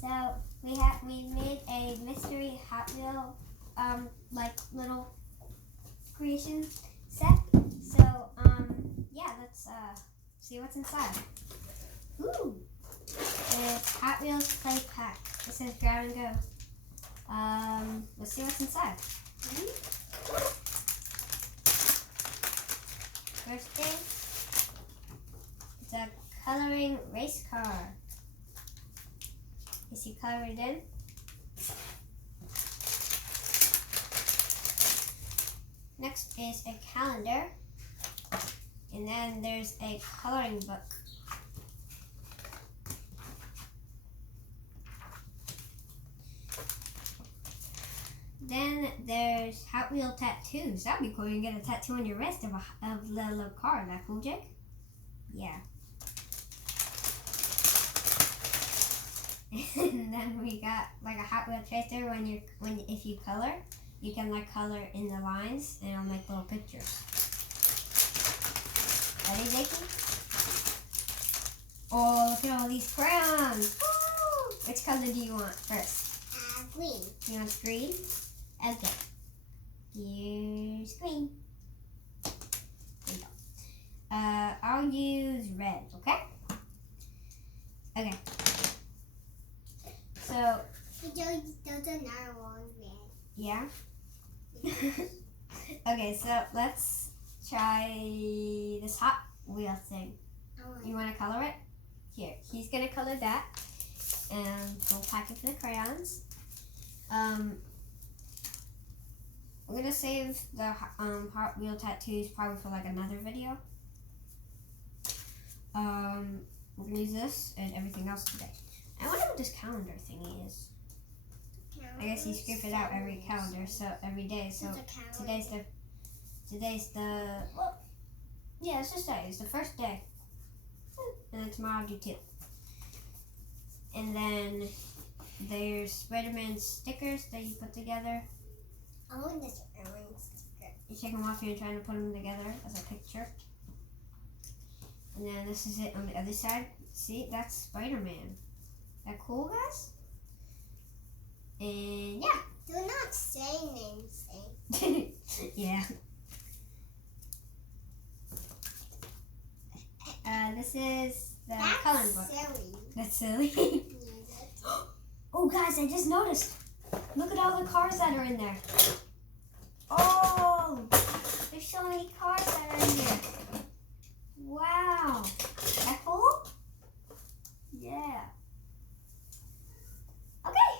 So we made a mystery Hot Wheel like little creation set. So yeah, let's see what's inside. Ooh, it's Hot Wheels play pack. It says grab and go. Let's see what's inside. First thing, it's a coloring race car. Is he colored in? Next is a calendar, and then there's a coloring book. Then there's Hot Wheel tattoos. That'd be cool. You can get a tattoo on your wrist of the little car. That cool, Jake? Yeah. And then we got like a Hot Wheel tracer. If you color, you can like color in the lines and it'll make little pictures. Ready, Jakey? Oh, look at all these crayons! Woo! Which color do you want first? Green. You want green? Okay. Here's green. There you go. I'll use red, okay? Okay. So. There's another one red. Yeah? Okay, so let's try this Hot Wheel thing. You want to color it? Here, he's going to color that. And we'll pack it for the crayons. I'm going to save the Hot Wheel tattoos probably for like another video. We're going to use this and everything else today. I wonder what this calendar thingy is. I guess you script it out every calendar, so every day. So today's the well, yeah, it's just day. It's the first day, and then tomorrow I'll do 2. And then there's Spider-Man stickers that you put together. I want this orange sticker. You take them off here and trying to put them together as a picture. And then this is it on the other side. See, that's Spider-Man. That cool, guys? And yeah. Do not say anything. Yeah. This is the coloring book. Silly. That's silly. Oh, guys, I just noticed. Look at all the cars that are in there. Oh, there's so many cars that are in here. Wow. That cool? Yeah. Okay.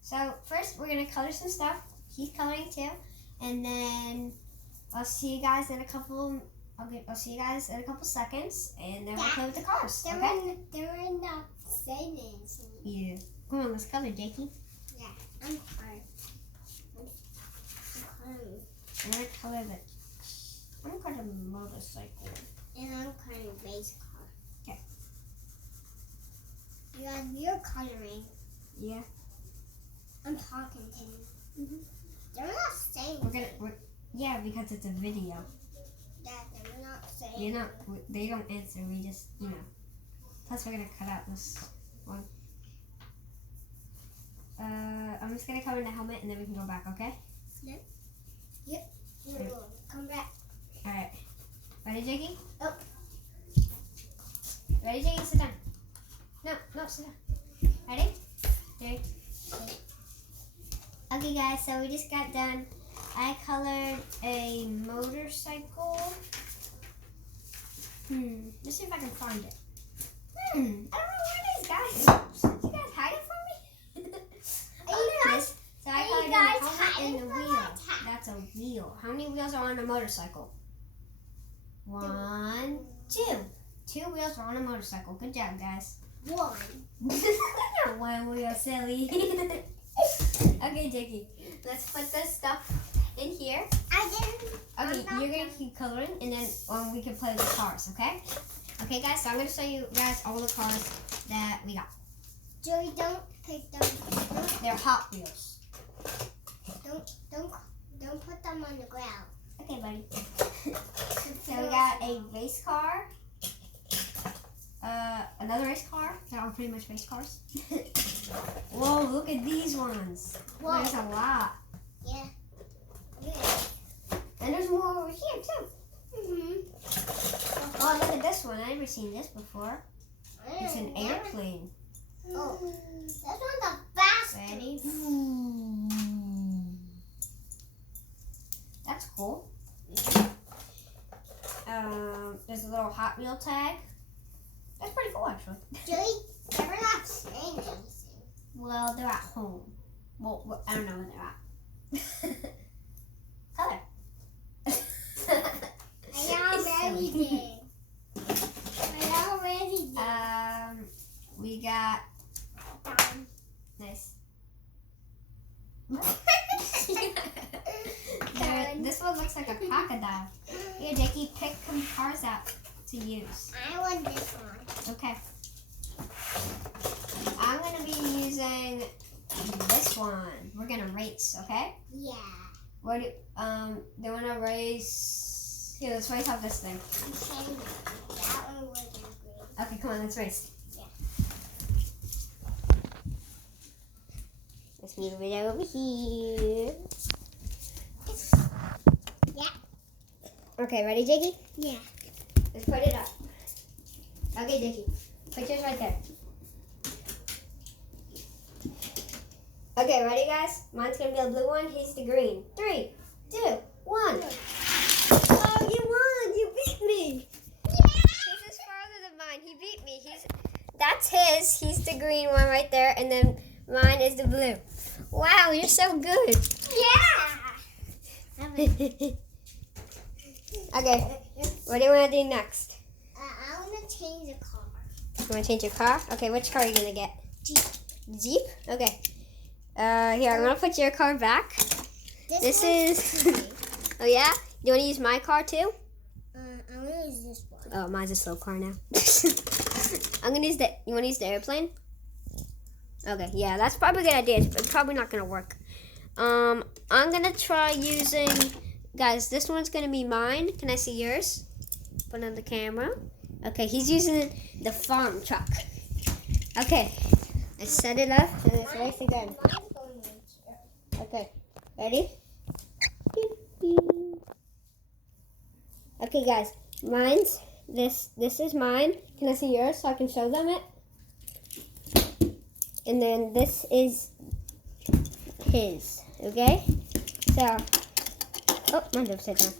So first we're gonna color some stuff. He's coloring too, and then I'll see you guys in a couple. I'll see you guys in a couple seconds, and then we'll play with the cars. Okay? They're not saying anything. Yeah. Come on, let's color, Jakey. Yeah, I'm coloring. I'm gonna color the motorcycle. And I'm coloring race car. Okay. You're coloring. Yeah. I'm talking to you. They're not saying. Yeah, because it's a video. That they're not saying. They don't answer. We just, Plus, we're gonna cut out this one. I'm just gonna color the helmet, and then we can go back. Okay? Yep. No, come back. All right. Ready, Jakey? Oh. Ready, Jakey? Sit down. No, sit down. Ready? 3. Okay, guys. So we just got done. I colored a motorcycle. Let's see if I can find it. I don't know where it is, guys. You guys hide it from me? There it is. So I colored the helmet and the wheel. That's a wheel. How many wheels are on a motorcycle? 1, 2. 2 wheels are on a motorcycle. Good job, guys. 1. Not 1 wheel, silly. Okay, Jakey. Let's put this stuff in here. Okay, you're going to keep coloring, and then we can play with the cars, okay? Okay, guys, so I'm going to show you guys all the cars that we got. Joey, don't pick them. They're Hot Wheels. Don't put them on the ground. Okay, buddy. So we got a race car, another race car. They're all pretty much race cars. Whoa, look at these ones. Whoa. There's a lot. Yeah. And there's more over here too. Oh, look at this one. I've never seen this before. It's an airplane. Oh, this one's the fastest. Ready? That's cool. There's a little Hot Wheel tag. That's pretty cool, actually. Julie, they're not saying anything. Well, they're at home. Well, I don't know where they're at. Color. I already did. We got. Nice. This one looks like a crocodile. Here, Jakey, pick some cars out to use. I want this one. Okay. I'm gonna be using this one. We're gonna race, okay? Yeah. What do they wanna race? Here, let's race off this thing. Okay. That one was green. Okay, come on, let's race. Yeah. Let's move it over here. Yeah. Okay, ready, Jakey? Yeah. Let's put it up. Okay, Jakey. Put yours right there. Okay, ready, guys? Mine's gonna be the blue one. He's the green. 3, 2, 1. Oh, you won! You beat me! Yeah! His is farther than mine. He beat me. That's his. He's the green one right there, and then mine is the blue. Wow, you're so good. Yeah! Okay, what do you want to do next? I want to change the car. You want to change your car? Okay, which car are you going to get? Jeep. Jeep? Okay. Here, I'm going to put your car back. This is... Oh, yeah? You want to use my car, too? I'm going to use this one. Oh, mine's a slow car now. I'm going to use the... You want to use the airplane? Okay, yeah, that's probably a good idea. It's probably not going to work. I'm going to try using... Guys, this one's going to be mine. Can I see yours? Put on the camera. Okay, he's using the farm truck. Okay, let's set it up and let's race again. Okay, ready? Okay, guys, mine's this is mine. Can I see yours so I can show them it? And then this is his, okay? So, oh, mine's upside down.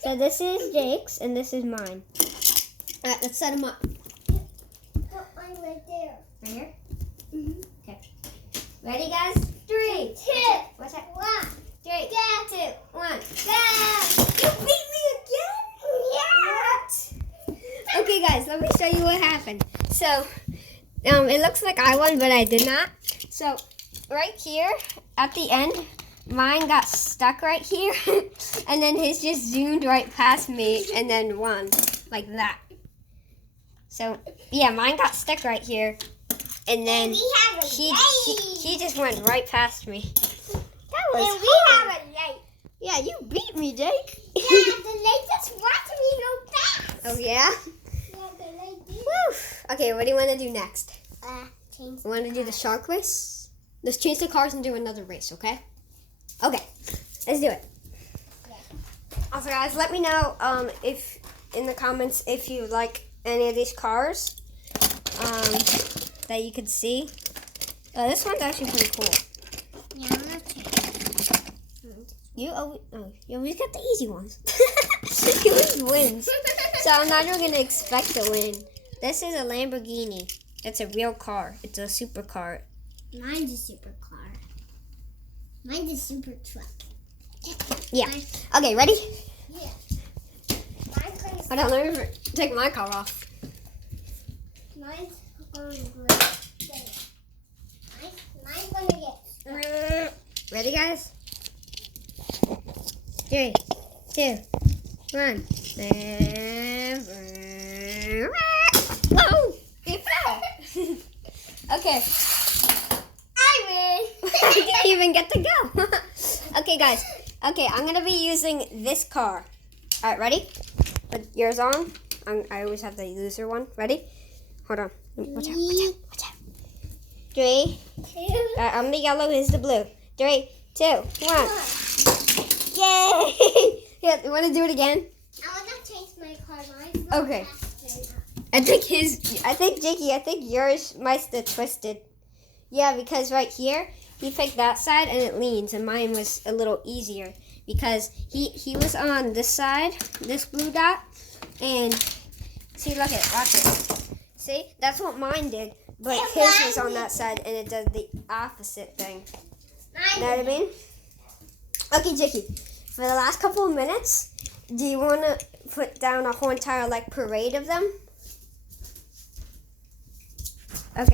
So this is Jake's and this is mine. Alright, let's set them up. Put mine right there. Right here? Mm-hmm. Okay. Ready, guys? 3, 2, what's that? 1. 3, 2, 1, go! You beat me again? Yeah! What? Okay, guys, let me show you what happened. So, it looks like I won, but I did not. So, right here, at the end, mine got stuck right here, and then his just zoomed right past me and then won, like that. So, yeah, mine got stuck right here, and then he just went right past me. That was and we hard. have a light. Yeah, you beat me, Jake. Yeah, the light just watched me go fast. Oh, yeah? Yeah, the light did. Woo. Okay, what do you want to do next? Change. You want to do the shark race? Let's change the cars and do another race, okay? Okay, let's do it. Yeah. Also, guys, let me know if in the comments if you like any of these cars that you could see. This one's actually pretty cool. Yeah, I'm gonna change. You always get the easy ones. He always wins. So I'm not even gonna expect to win. This is a Lamborghini. It's a real car. It's a supercar. Mine's a super car. Mine's a super truck. Yeah. Okay, ready? Yeah. Mine's going to Hold on, let me take my car off. Mine's going to Mine's going to get stuck. Ready, guys? 3, 2, 1. Oh! It fell! Okay. I win! I didn't even get to go. Okay, guys. Okay, I'm going to be using this car. All right, ready? Put yours on. I always have the loser one. Ready? Hold on. Watch out, watch out, watch out. 3. I'm the yellow, he's the blue. 3, 2, 1. Yay! Yeah, you want to do it again? I want to change my card. Okay. I think Jakey, yours might have twisted. Yeah, because right here, he picked that side and it leans, and mine was a little easier because he was on this side, this blue dot, and see, watch it. See, that's what mine did, but his was on that side, and it does the opposite thing. You know what I mean? Okay, Jakey, for the last couple of minutes, do you want to put down a whole entire parade of them?